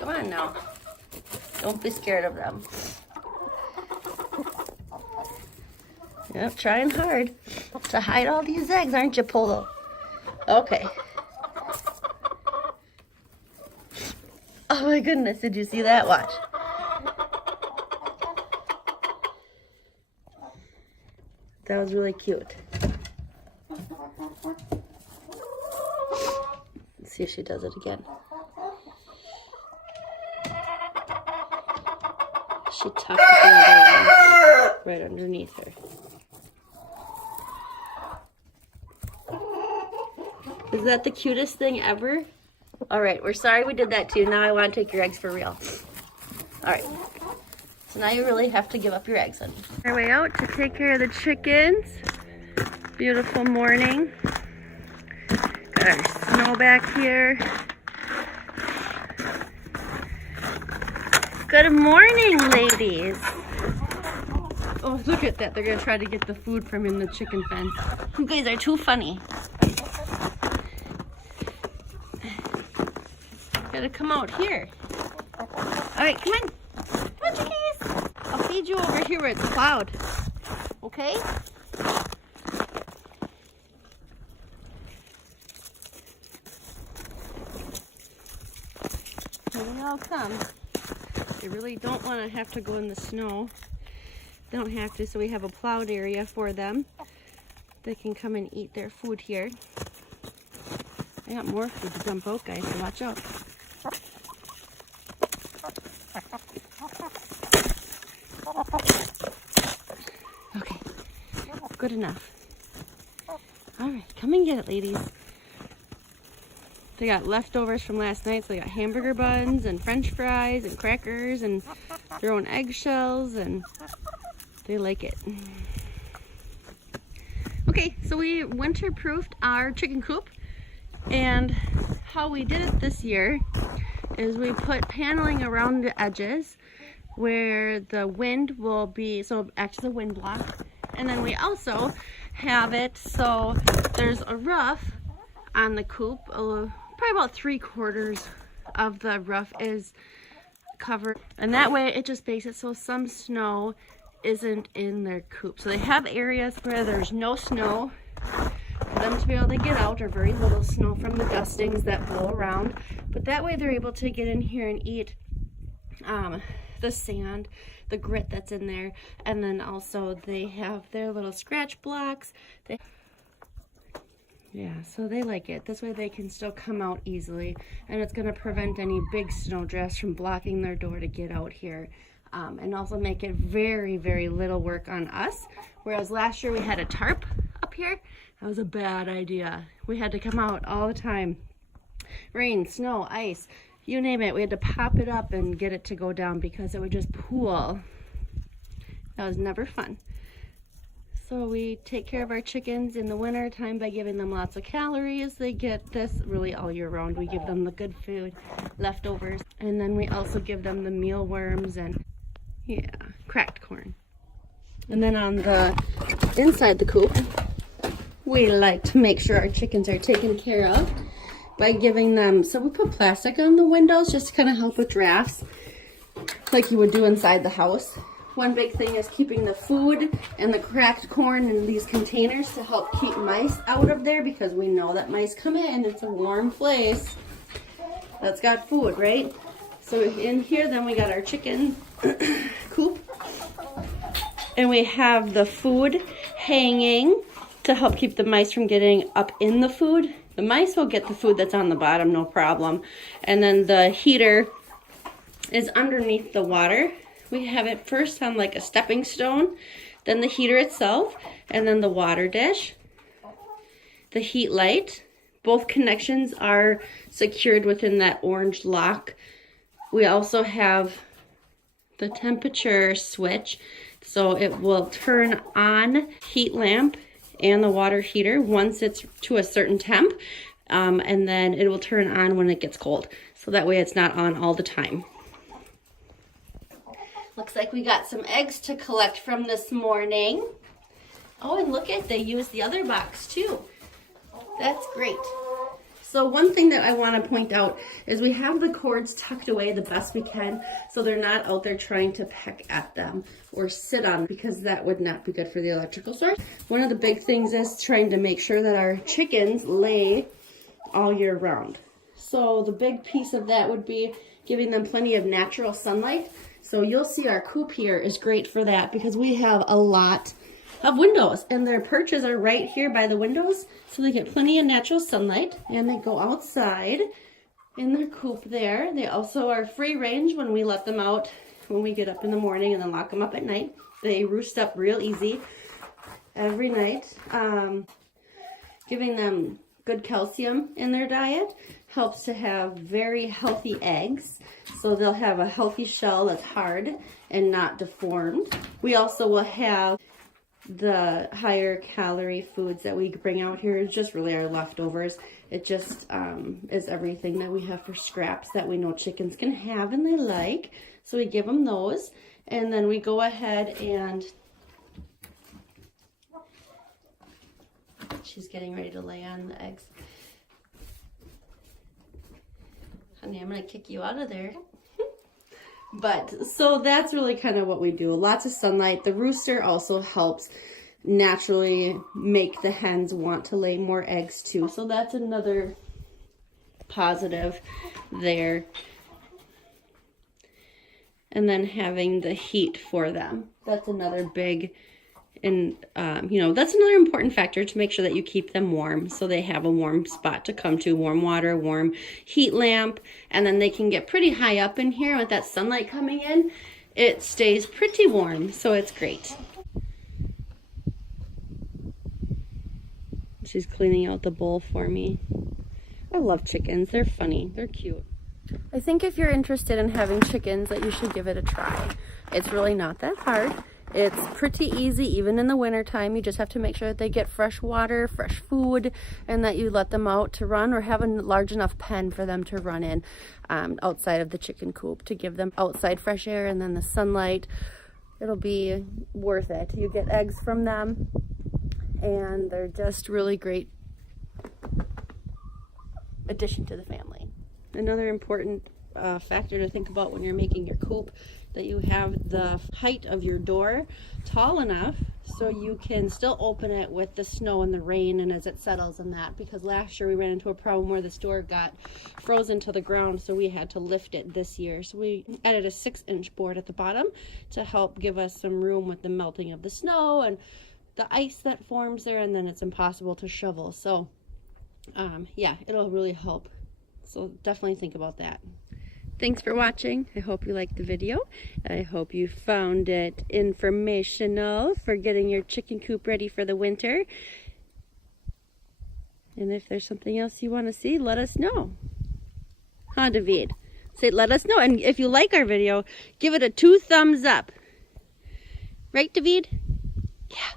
Come on now. Don't be scared of them. Yep, trying hard to hide all these eggs, aren't you, Polo? Okay. Oh my goodness, did you see that? Watch. That was really cute. Let's see if she does it again. She tucked the other one right underneath her. Is that the cutest thing ever? All right, we're sorry we did that to you. Now I want to take your eggs for real. All right. So now you really have to give up your eggs, honey. Our way out to take care of the chickens. Beautiful morning. Got our snow back here. Good morning, ladies. Oh, look at that. They're going to try to get the food from in the chicken fence. You guys are too funny. Gotta come out here. All right, come on. Come on, chickies. I'll feed you over here where it's plowed. Okay? Here they all come. They really don't want to have to go in the snow. They don't have to, so we have a plowed area for them. They can come and eat their food here. I got more food to dump out, guys, so watch out. Okay, good enough. All right, come and get it, ladies. They got leftovers from last night, so they got hamburger buns and french fries and crackers and their own eggshells, and they like it. Okay, so we winter-proofed our chicken coop, and how we did it this year is we put paneling around the edges where the wind will be, so it acts as a wind block. And then we also have it so there's a roof on the coop. Probably about 3/4 of the roof is covered. And that way it just makes it so some snow isn't in their coop. So they have areas where there's no snow for them to be able to get out, or very little snow from the dustings that blow around. But that way they're able to get in here and eat the sand, the grit that's in there, and then also they have their little scratch blocks. Yeah, so they like it. This way they can still come out easily, and it's going to prevent any big snow drifts from blocking their door to get out here, and also make it very, very little work on us. Whereas last year we had a tarp up here. That was a bad idea. We had to come out all the time. Rain, snow, ice, you name it. We had to pop it up and get it to go down because it would just pool. That was never fun. So we take care of our chickens in the winter time by giving them lots of calories. They get this really all year round. We give them the good food, leftovers, and then we also give them the mealworms and, yeah, cracked corn. And then on the inside the coop, we like to make sure our chickens are taken care of by giving them, so we put plastic on the windows just to kind of help with drafts, like you would do inside the house. One big thing is keeping the food and the cracked corn in these containers to help keep mice out of there, because we know that mice come in. It's a warm place that's got food, right? So in here then we got our chicken coop, and we have the food hanging to help keep the mice from getting up in the food. The mice will get the food that's on the bottom, no problem. And then the heater is underneath the water. We have it first on like a stepping stone, then the heater itself, and then the water dish, the heat light. Both connections are secured within that orange lock. We also have the temperature switch, so it will turn on heat lamp and the water heater once it's to a certain temp, and then it will turn on when it gets cold. So that way it's not on all the time. Looks like we got some eggs to collect from this morning. Oh, and look at, they used the other box too. That's great. So one thing that I want to point out is we have the cords tucked away the best we can so they're not out there trying to peck at them or sit on them, because that would not be good for the electrical source. One of the big things is trying to make sure that our chickens lay all year round. So the big piece of that would be giving them plenty of natural sunlight. So you'll see our coop here is great for that because we have a lot of windows and their perches are right here by the windows, so they get plenty of natural sunlight and they go outside in their coop there. They also are free range when we let them out when we get up in the morning and then lock them up at night. They roost up real easy every night. Giving them good calcium in their diet helps to have very healthy eggs, so they'll have a healthy shell that's hard and not deformed. We also will have the higher calorie foods that we bring out here. Is just really our leftovers. It just is everything that we have for scraps that we know chickens can have and they like, so we give them those. And then we go ahead and she's getting ready to lay on the eggs. Honey, I'm gonna kick you out of there. But so that's really kind of what we do. Lots of sunlight. The rooster also helps naturally make the hens want to lay more eggs too. So that's another positive there. And then having the heat for them. That's another big, and that's another important factor to make sure that you keep them warm, so they have a warm spot to come to, warm water, warm heat lamp, and then they can get pretty high up in here with that sunlight coming in. It stays pretty warm, so it's great. She's cleaning out the bowl for me. I love chickens. They're funny. They're cute. I think if you're interested in having chickens, that you should give it a try. It's really not that hard. It's pretty easy, even in the winter time. You just have to make sure that they get fresh water, fresh food, and that you let them out to run, or have a large enough pen for them to run in outside of the chicken coop to give them outside fresh air and then the sunlight. It'll be worth it. You get eggs from them, and they're just really great addition to the family. Another important factor to think about when you're making your coop, that you have the height of your door tall enough so you can still open it with the snow and the rain and as it settles and that, because last year we ran into a problem where this door got frozen to the ground, so we had to lift it this year. So we added a 6-inch board at the bottom to help give us some room with the melting of the snow and the ice that forms there, and then it's impossible to shovel. So yeah, it'll really help. So definitely think about that. Thanks for watching. I hope you liked the video. I hope you found it informational for getting your chicken coop ready for the winter. And if there's something else you want to see, let us know. Huh, David? Say, let us know. And if you like our video, give it a 2 thumbs up. Right, David? Yeah.